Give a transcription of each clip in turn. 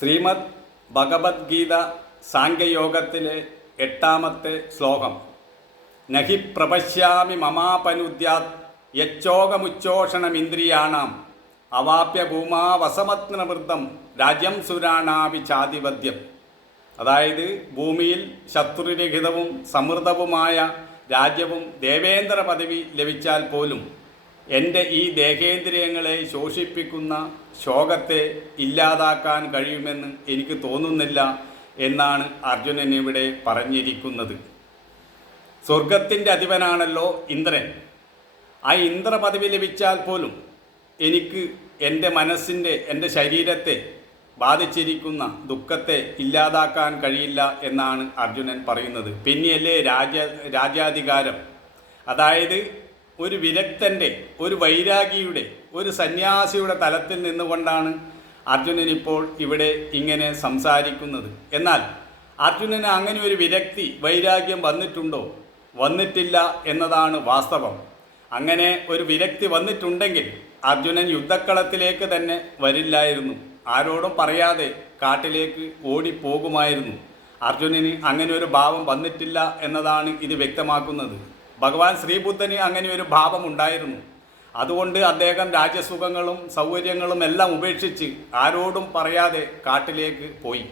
ശ്രീമദ് ഭഗവത്ഗീത സാംഖ്യയോഗത്തിലെ 8-ാമത്തെ ശ്ലോകം. നഹി പ്രപശ്യാമി മമാപനുദ്യാത് യച്ചോകമുച്ചോഷണമിന്ദ്രിയാണാം അവാപ്യ ഭൂമാവസമത്നവൃദ്ധം രാജ്യം സുരാണാവി ചാതിവദ്യം. അതായത് ഭൂമിയിൽ ശത്രുരഹിതവും സമൃദ്ധവുമായ രാജ്യവും ദേവേന്ദ്ര പദവി ലഭിച്ചാൽ പോലും എൻ്റെ ഈ ദേഹേന്ദ്രിയങ്ങളെ ശോഷിപ്പിക്കുന്ന ശോകത്തെ ഇല്ലാതാക്കാൻ കഴിയുമെന്ന് എനിക്ക് തോന്നുന്നില്ല എന്നാണ് അർജുനൻ ഇവിടെ പറഞ്ഞിരിക്കുന്നത്. സ്വർഗത്തിൻ്റെ അധിപനാണല്ലോ ഇന്ദ്രൻ. ആ ഇന്ദ്രപദവി ലഭിച്ചാൽ പോലും എനിക്ക് എൻ്റെ മനസ്സിൻ്റെ എൻ്റെ ശരീരത്തെ ബാധിച്ചിരിക്കുന്ന ദുഃഖത്തെ ഇല്ലാതാക്കാൻ കഴിയില്ല എന്നാണ് അർജുനൻ പറയുന്നത്. പിന്നെയല്ലേ രാജ്യാധികാരം. അതായത് ഒരു വിരക്തൻ്റെ, ഒരു വൈരാഗിയുടെ, ഒരു സന്യാസിയുടെ തലത്തിൽ നിന്നുകൊണ്ടാണ് അർജുനൻ ഇപ്പോൾ ഇവിടെ ഇങ്ങനെ സംസാരിക്കുന്നത്. എന്നാൽ അർജുനന് അങ്ങനെ ഒരു വിരക്തി, വൈരാഗ്യം വന്നിട്ടുണ്ടോ? വന്നിട്ടില്ല എന്നതാണ് വാസ്തവം. അങ്ങനെ ഒരു വിരക്തി വന്നിട്ടുണ്ടെങ്കിൽ അർജുനൻ യുദ്ധക്കളത്തിലേക്ക് തന്നെ വരില്ലായിരുന്നു. ആരോടും പറയാതെ കാട്ടിലേക്ക് ഓടിപ്പോകുമായിരുന്നു. അർജുനന് അങ്ങനെ ഒരു ഭാവം വന്നിട്ടില്ല എന്നതാണ് ഇത് വ്യക്തമാക്കുന്നത്. ഭഗവാൻ ശ്രീബുദ്ധന് അങ്ങനെ ഒരു ഭാവം ഉണ്ടായിരുന്നു. അതുകൊണ്ട് അദ്ദേഹം രാജ്യസുഖങ്ങളും സൗകര്യങ്ങളും എല്ലാം ഉപേക്ഷിച്ച് ആരോടും പറയാതെ കാട്ടിലേക്ക് പോയി.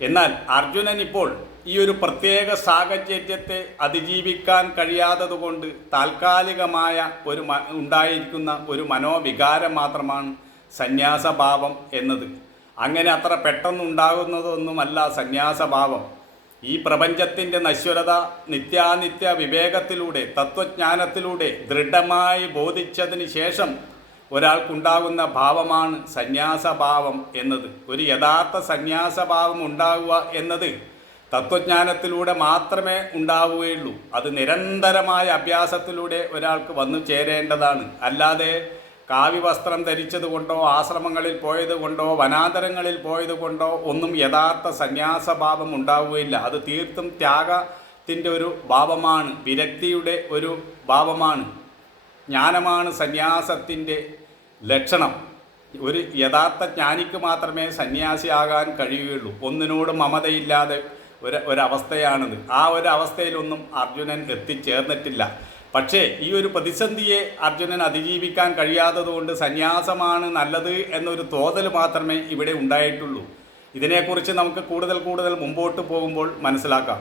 എന്നാൽ അർജുനൻ ഇപ്പോൾ ഈ ഒരു പ്രത്യേക സാഹചര്യത്തെ അതിജീവിക്കാൻ കഴിയാത്തതുകൊണ്ട് താൽക്കാലികമായ ഉണ്ടായിരിക്കുന്ന ഒരു മനോവികാരം മാത്രമാണ് സന്യാസഭാവം എന്നത്. അങ്ങനെ അത്ര പെട്ടെന്നുണ്ടാകുന്നതൊന്നുമല്ല സന്യാസഭാവം. ഈ പ്രപഞ്ചത്തിൻ്റെ നശ്വരത നിത്യാനിത്യ വിവേകത്തിലൂടെ, തത്വജ്ഞാനത്തിലൂടെ ദൃഢമായി ബോധിച്ചതിന് ശേഷം ഒരാൾക്കുണ്ടാകുന്ന ഭാവമാണ് സന്യാസഭാവം എന്നത്. ഒരു യഥാർത്ഥ സന്യാസഭാവം ഉണ്ടാവുക എന്നത് തത്വജ്ഞാനത്തിലൂടെ മാത്രമേ ഉണ്ടാവുകയുള്ളൂ. അത് നിരന്തരമായ അഭ്യാസത്തിലൂടെ ഒരാൾക്ക് വന്നു ചേരേണ്ടതാണ്. അല്ലാതെ കാവ്യവസ്ത്രം ധരിച്ചതുകൊണ്ടോ ആശ്രമങ്ങളിൽ പോയതുകൊണ്ടോ വനാന്തരങ്ങളിൽ പോയതുകൊണ്ടോ ഒന്നും യഥാർത്ഥ സന്യാസഭാവം ഉണ്ടാവുകയില്ല. അത് തീർത്തും ത്യാഗത്തിൻ്റെ ഒരു ഭാവമാണ്, വിരക്തിയുടെ ഒരു ഭാവമാണ്. ജ്ഞാനമാണ് സന്യാസത്തിൻ്റെ ലക്ഷണം. ഒരു യഥാർത്ഥ ജ്ഞാനിക്ക് മാത്രമേ സന്യാസിയാകാൻ കഴിയുകയുള്ളൂ. ഒന്നിനോടും മമതയില്ലാതെ ഒരവസ്ഥയാണിത്. ആ ഒരു അവസ്ഥയിലൊന്നും അർജുനൻ എത്തിച്ചേർന്നിട്ടില്ല. പക്ഷേ ഈ ഒരു പ്രതിസന്ധിയെ അർജുനൻ അതിജീവിക്കാൻ കഴിയാത്തതുകൊണ്ട് സന്യാസമാണ് നല്ലത് എന്നൊരു തോന്നൽ മാത്രമേ ഇവിടെ ഉണ്ടായിട്ടുള്ളൂ. ഇതിനെക്കുറിച്ച് നമുക്ക് കൂടുതൽ മുമ്പോട്ട് പോകുമ്പോൾ മനസ്സിലാക്കാം.